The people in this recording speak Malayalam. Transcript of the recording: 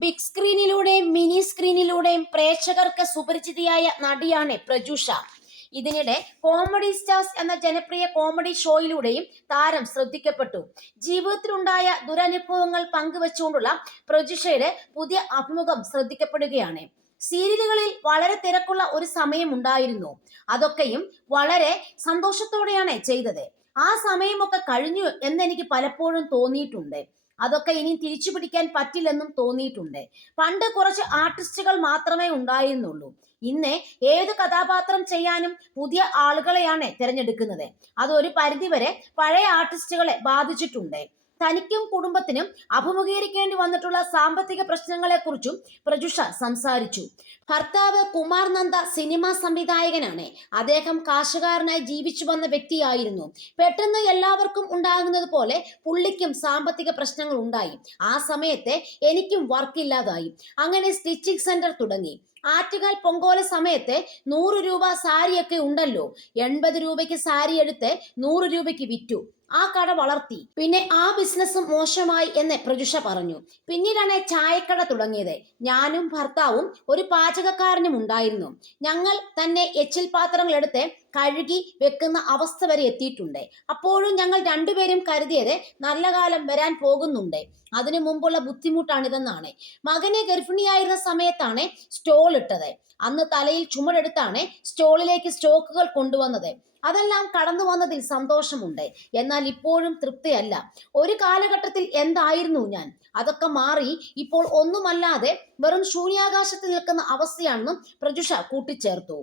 ബിഗ് സ്ക്രീനിലൂടെയും മിനി സ്ക്രീനിലൂടെയും പ്രേക്ഷകർക്ക് സുപരിചിതയായ നടിയാണ് പ്രജുഷ. ഇതിനിടെ കോമഡി സ്റ്റാർസ് എന്ന ജനപ്രിയ കോമഡി ഷോയിലൂടെയും താരം ശ്രദ്ധിക്കപ്പെട്ടു. ജീവിതത്തിലുണ്ടായ ദുരനുഭവങ്ങൾ പങ്കുവച്ചുകൊണ്ടുള്ള പ്രജുഷയുടെ പുതിയ അഭിമുഖം ശ്രദ്ധിക്കപ്പെടുകയാണ്. സീരിയലുകളിൽ വളരെ തിരക്കുള്ള ഒരു സമയമുണ്ടായിരുന്നു. അതൊക്കെയും വളരെ സന്തോഷത്തോടെയാണ് ചെയ്തത്. ആ സമയമൊക്കെ കഴിഞ്ഞു എന്നെനിക്ക് പലപ്പോഴും തോന്നിയിട്ടുണ്ട്. അതൊക്കെ ഇനി തിരിച്ചു പിടിക്കാൻ പറ്റില്ലെന്നും തോന്നിയിട്ടുണ്ട്. പണ്ട് കുറച്ച് ആർട്ടിസ്റ്റുകൾ മാത്രമേ ഉണ്ടായിരുന്നുള്ളൂ. ഇന്ന് ഏത് കഥാപാത്രം ചെയ്യാനും പുതിയ ആളുകളെയാണ് തിരഞ്ഞെടുക്കുന്നത്. അതൊരു പരിധിവരെ പഴയ ആർട്ടിസ്റ്റുകളെ ബാധിച്ചിട്ടുണ്ട്. തനിക്കും കുടുംബത്തിനും അഭിമുഖീകരിക്കേണ്ടി വന്നിട്ടുള്ള സാമ്പത്തിക പ്രശ്നങ്ങളെക്കുറിച്ചും പ്രജുഷ സംസാരിച്ചു. ഭർത്താവ് കുമാർ നന്ദ സിനിമാ സംവിധായകനാണ്. അദ്ദേഹം കാശുകാരനായി ജീവിച്ചു വന്ന വ്യക്തിയായിരുന്നു. പെട്ടെന്ന് എല്ലാവർക്കും ഉണ്ടാകുന്നത് പോലെ പുള്ളിക്കും സാമ്പത്തിക പ്രശ്നങ്ങൾ ഉണ്ടായി. ആ സമയത്ത് എനിക്കും വർക്കില്ലാതായി. അങ്ങനെ സ്റ്റിച്ചിങ് സെന്റർ തുടങ്ങി. ആറ്റുകാൽ പൊങ്കോല സമയത്ത് 100 രൂപ സാരിയൊക്കെ ഉണ്ടല്ലോ, 80 രൂപയ്ക്ക് സാരി എടുത്ത് 100 രൂപയ്ക്ക് വിറ്റു. ആ കട വളർത്തി. പിന്നെ ആ ബിസിനസ് മോശമായി എന്ന് പ്രജുഷ പറഞ്ഞു. പിന്നീടാണ് ചായക്കട തുടങ്ങിയത്. ഞാനും ഭർത്താവും ഒരു പാചകക്കാരനും ഉണ്ടായിരുന്നു. ഞങ്ങൾ തന്നെ എച്ചിൽ പാത്രങ്ങൾ എടുത്ത് കഴുകി വെക്കുന്ന അവസ്ഥ വരെ എത്തിയിട്ടുണ്ട്. അപ്പോഴും ഞങ്ങൾ രണ്ടുപേരും കരുതിയത് നല്ല കാലം വരാൻ പോകുന്നുണ്ട്, അതിനു മുമ്പുള്ള ബുദ്ധിമുട്ടാണിതെന്നാണ്. മകനെ ഗർഭിണിയായിരുന്ന സമയത്താണ് സ്റ്റോൾ ഇട്ടത്. അന്ന് തലയിൽ ചുമടെടുത്താണ് സ്റ്റോളിലേക്ക് സ്റ്റോക്കുകൾ കൊണ്ടുവന്നത്. അതെല്ലാം കടന്നു വന്നതിൽ സന്തോഷമുണ്ട്. എന്നാൽ ഇപ്പോഴും തൃപ്തിയല്ല. ഒരു കാലഘട്ടത്തിൽ എന്തായിരുന്നു ഞാൻ, അതൊക്കെ മാറി ഇപ്പോൾ ഒന്നുമല്ലാതെ വെറും ശൂന്യാകാശത്ത് നിൽക്കുന്ന അവസ്ഥയാണെന്നും പ്രജുഷ കൂട്ടിച്ചേർത്തു.